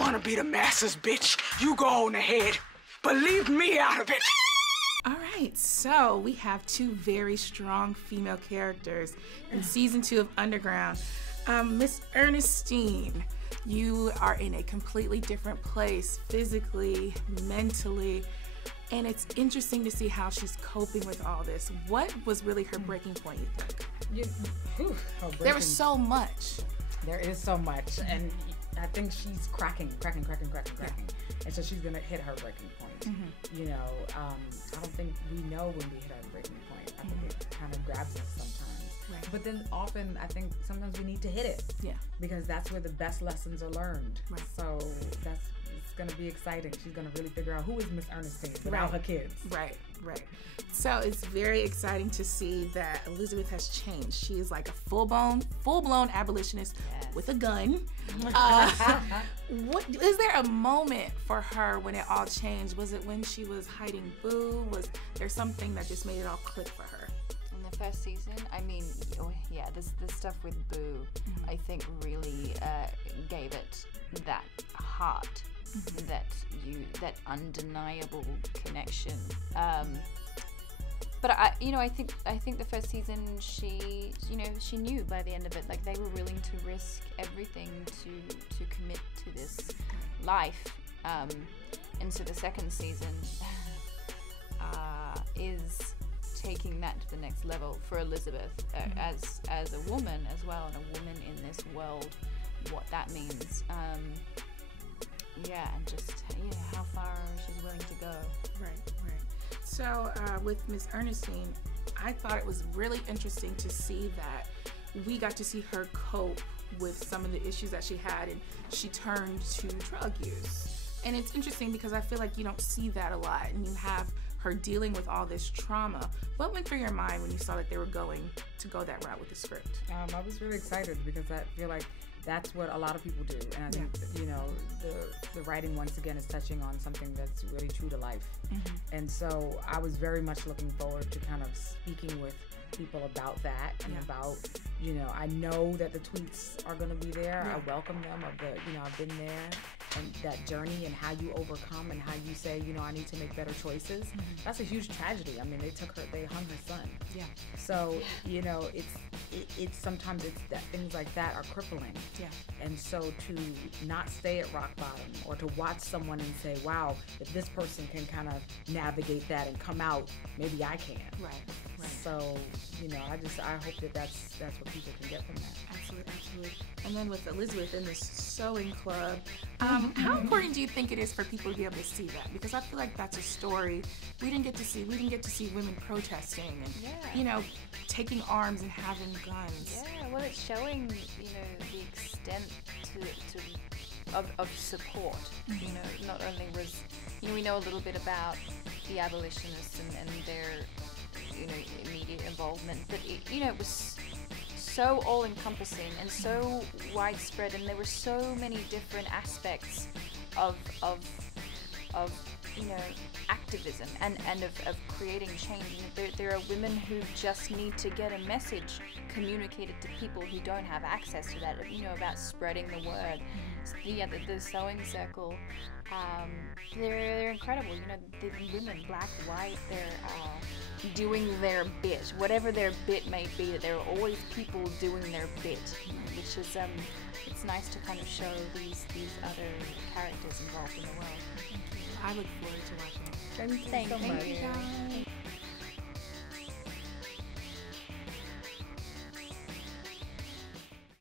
wanna be the masses, bitch, you go on ahead, but leave me out of it. All right, so we have two very strong female characters in season 2 of Underground. Miss Ernestine, you are in a completely different place, physically, mentally, and it's interesting to see how she's coping with all this. What was really her breaking point, you think? There was so much. There is so much, and I think she's cracking. And so she's gonna hit her breaking point. You know, I don't think we know when we hit our breaking point. I think it kind of grabs us sometimes. Right. But then often, I think sometimes we need to hit it. Yeah. Because that's where the best lessons are learned. Right. So it's gonna be exciting. She's gonna really figure out who is Miss Ernestine without her kids. Right. So it's very exciting to see that Elizabeth has changed. She is like a full-blown abolitionist with a gun. What is there a moment for her when it all changed? Was it when she was hiding Boo? Was there something that just made it all click for her? In the first season, I mean, yeah, this stuff with Boo, I think really gave it that heart. That undeniable connection. But I think the first season she knew by the end of it, like, they were willing to risk everything to commit to this life. And so the second season is taking that to the next level for Elizabeth as a woman as well, and a woman in this world, what that means. And just how far she's willing to go. Right. So with Miss Ernestine, I thought it was really interesting to see that we got to see her cope with some of the issues that she had, and she turned to drug use. And it's interesting because I feel like you don't see that a lot, and you have her dealing with all this trauma. What went through your mind when you saw that they were going to go that route with the script? I was really excited because I feel like that's what a lot of people do, and I think the writing once again is touching on something that's really true to life. And so I was very much looking forward to kind of speaking with people about that and about, I know that the tweets are going to be there. I welcome them. I've been there, and that journey and how you overcome and how you say, I need to make better choices. That's a huge tragedy. I mean, they hung her son. Yeah. So, it's sometimes that things like that are crippling. Yeah. And so to not stay at rock bottom, or to watch someone and say, wow, if this person can kind of navigate that and come out, maybe I can. Right. So, I hope that's what people can get from that. Absolutely. And then with Elizabeth in this sewing club, how important do you think it is for people to be able to see that? Because I feel like that's a story we didn't get to see. We didn't get to see women protesting and, taking arms and having guns. Yeah, well, it's showing, the extent of support. Not only was, we know a little bit about the abolitionists and their, immediate involvement, but it was so all-encompassing and so widespread, and there were so many different aspects of activism and of creating change. There are women who just need to get a message communicated to people who don't have access to that, about spreading the word. The sewing circle, they're incredible. The women, black, white, they're doing their bit, whatever their bit may be. There are always people doing their bit, which is it's nice to kind of show these other characters involved in the world. I look forward to watching it. Thank you so much. Thank you.